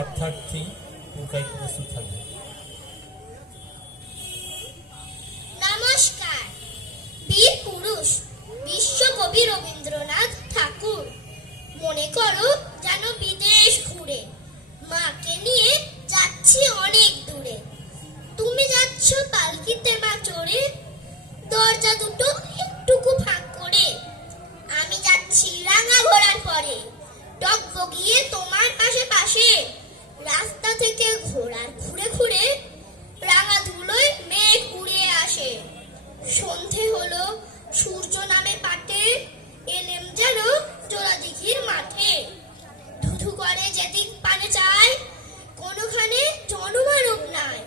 অর্থার্থী নৌকায় প্রস্তুত থাকবে। নমস্কার। বীর পুরুষ বিশ্বকবি রবীন্দ্রনাথ ঠাকুর মনে করো যেন বিদেশ ঘুরে মাকে নিয়ে যাচ্ছি অনেক দূরে। তুমি যাচ্ছ পালকিতে মা চড়ে, দরজা দুটো একটুকু ফাঁক করে। আমি যাচ্ছি রাঙা ঘোড়ার পরে, ডগবগিয়ে তোমার পাশে পাশে। রাস্তা থেকে ঘোড়ার ঘুরে ঘুরে রাঙা ধুলোয় মেঘ উড়ে আসে। সন্ধে হলো, সূর্য নামে পাটে, এলেম যেন জোড়া দিঘির মাঠে। ধুধু করে যেদিক পানে চায়, কোনোখানে জনমানব নাই।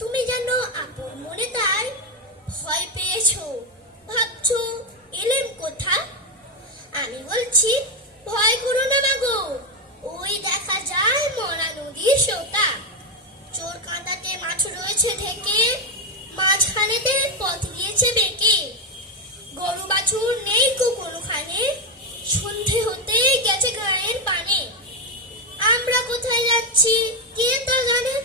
তুমি যেন আপন মনে তাই ভয় পেয়েছো, ভাবছো এলেম কোথা। আমি বলছি ভয় করো না মাগো, ওই দেখা যায় মরা নদীর সোতা। চোর কাঁদাতে মাছ রয়েছে ঢেকে, মাঝখানেতে পথ গিয়েছে বেঁকে। গরু বাছুর নেই কোনোখানে, সন্ধে হতে গেছে গায়ের পানে। আমরা কোথায় যাচ্ছি কে তা জানে,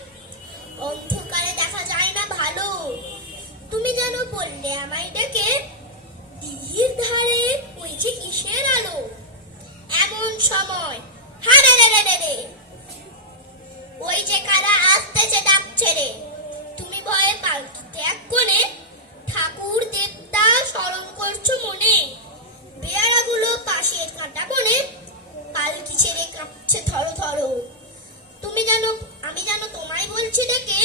অন্ধকারে দেখা যায় না ভালো। তুমি যেন বললে আমায় ডেকে, দিঘির ধারে ওই যে কিসের আলো। এমন সময় হারে রে রে রে রে, ওই যে কারা আসতেছে ডাকছে রে। তুমি ভয়ে পালকিতে এক কোণে ঠাকুর দেবতা স্মরণ করছো মনে। বেয়ারাগুলো পাশের কাঁটা বনে পালকি ছেড়ে কাঁপছে থরো থরো। আমি যেন তোমায় বলছি ডেকে,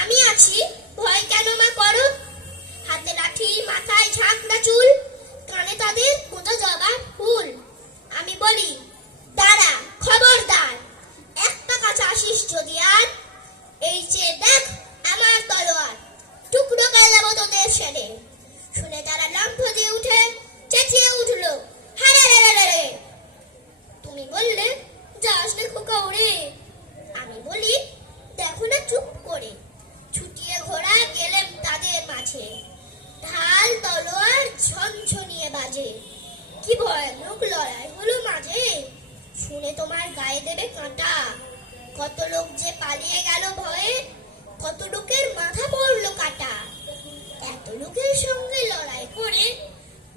আমি আছি ভয় কেন মা করো। হাতে লাঠি, মাথায় ঝাঁকড়া চুল, কানে তাদের গোটা জবার ফুল। আমি বলি দাঁড়া খবরদার, এক টাকা চাষিস যদি আর, এই যে দেখ আমার তলোয়ার, টুকরো করে দেবো তোদের সেরে। শুনে তারা লম্ফ দিয়ে উঠে চেঁচিয়ে উঠলো হারে রে রে রে। তুমি বললে যাস রে খোকা ওরে। আমি বলি দেখো না চুপ করে, ছুটিয়ে ঘোড়া গেলেম তাদের মাঝে। ঢাল তলোয়ার ঝনঝনিয়ে বাজে, কি ভয়ানক লড়াই হলো মাঝে। শুনে তোমার গায়ে দেবে কাঁটা, কত লোক যে পালিয়ে গেল ভয়ে, কত লোকের মাথা পড়লো কাটা। এত লোকের সঙ্গে লড়াই করে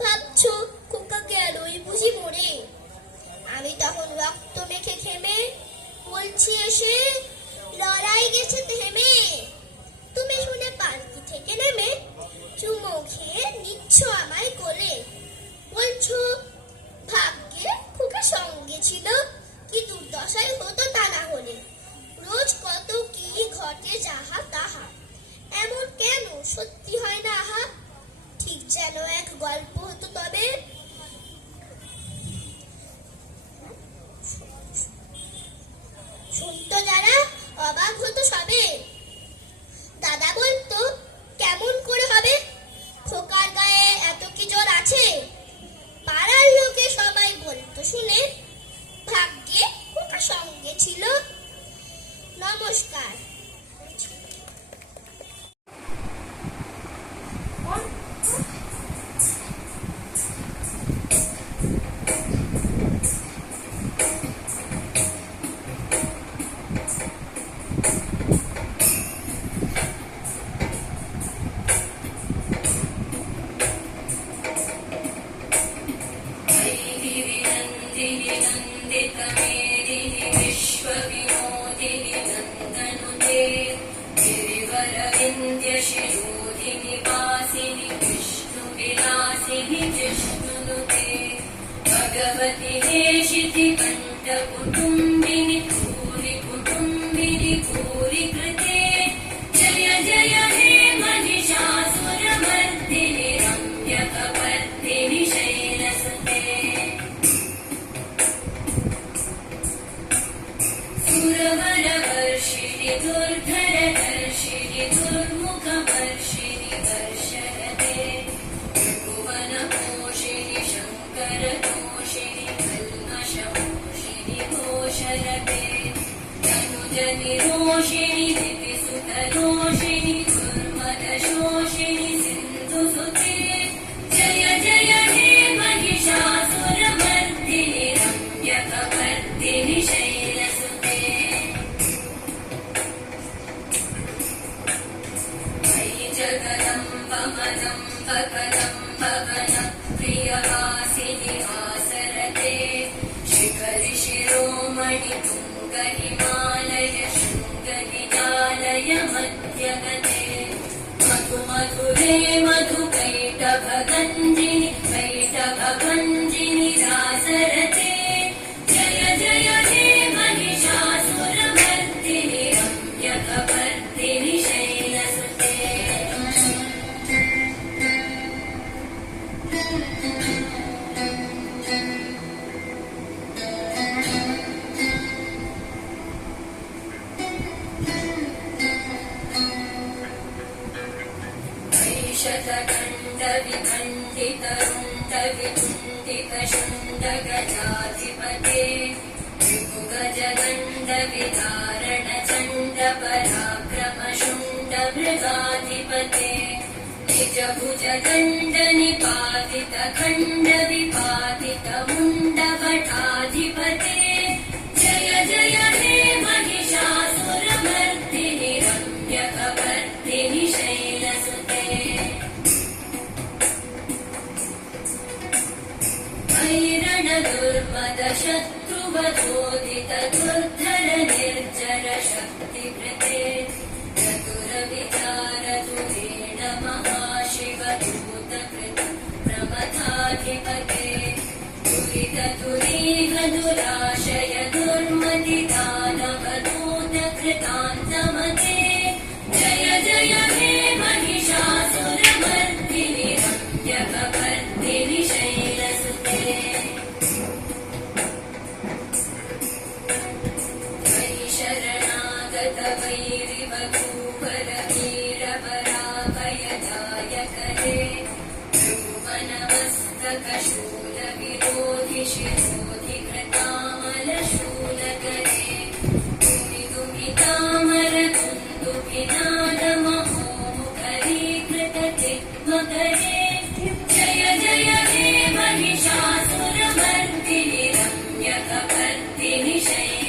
ভাবছো খোকা গেলই বুঝি মরে। আমি তখন রক্ত মেখে খেমে বলছি এসে, লড়াই গেছে থেমে। তুমি শুনে পালকি থেকে নেমে চুমো খেয়ে নিচ্ছ আমায় কোলে, বলছো ভাগ্যে খোকা সঙ্গে ছিল, কি দুর্দশায় হতো তা না হলে। রোজ কত কি ঘটে যাহা তাহা, এমন কেন সত্যি হয় না আহা। ঠিক যেন এক গল্প হতো তবে, শুনতো যারা অবাক হতো সবে। দাদা বলতো কেমন করে হবে, খোকার গায়ে এত কি জোর আছে। পাড়ার লোকে সবাই বলতো শুনে, ভাগ্যে খোকা সঙ্গে ছিল। নমস্কার। Nandini नन्दितमेदिनि विश्वविनोदिनि नन्दनुते गिरिवरविन्द्यशिरोधिनि वासिनि विष्णुविलासिनि जिष्णुनुते भगवति हेशिति कण्ठकुटुम्बिनि भूरि कुटुम्बिनि भूरि कृते जय जय हे महिषासुरमर्दिनि रम्यकपर्दिनि शैलसुते सुरवरवर्षिणि दुर्धरदर्शिनि दुर्मुखवर्षिणि वर्षरते भुवनपोषिणि शङ्करतोषिणि कल्मषमोषिणि घोषरते तनुजनिरोषिणि दिविसुतरोषिणि दुर्मदशोषिणि सिन्धुसुते जय जय हे महिषासुरमर्दिनि रम्यकपर्दिनि शैलसुते मयि जगदम्बमदम्बकदम्बवन प्रियवासिनि आसरते शिखरि शिरोमणि तुङ्गहिमालय शृङ्गनिजालय मध्यगते मधु मधुरे मधुकैटभगञ्जिनि कैटभगञ्जिनि रासरते जय जय हे महिषासुरमर्दिनि रम्यकपर्दिनि शैलसुते शतखण्डविखण्डितरुण्डवितुण्डितशुण्डगजाधिपते त्रिभुगजगण्डविदारणचण्डपराक्रमशुण्डमृगाधिपते निजभुजदण्डनिपातितखण्डविपातितमुण्डभटाधिपते जय जय हे महिषासुरमर्दिनि रम्यकपर्दिनि शैलसुते ऐरणदुर्मदशत्रुवधोदित दुर्धर निर्जर शक्तिकृते चतुरविचारधुरेण महाशिवदूतकृत प्रमथाधिपते दुरितदुरीह दुराशय दुर्मतिदानवदूतकृतान्तमते जय जय हे महिषासुरमर्दिनि रम्यकपर्दिनि शैलसुते शरणागत वैरिवधूवर वीरपराभयदायकरे भ्रूमनमस्तकशूलविरोधि शिरोधि कृतामलशूलकरे दुमिदुमितामर कुन्दुभिनादमहोमुखरीकृतचिद्मकरे जय जय हे महिषासुरमर्दिनि रम्यकपर्दिनि शैलसुते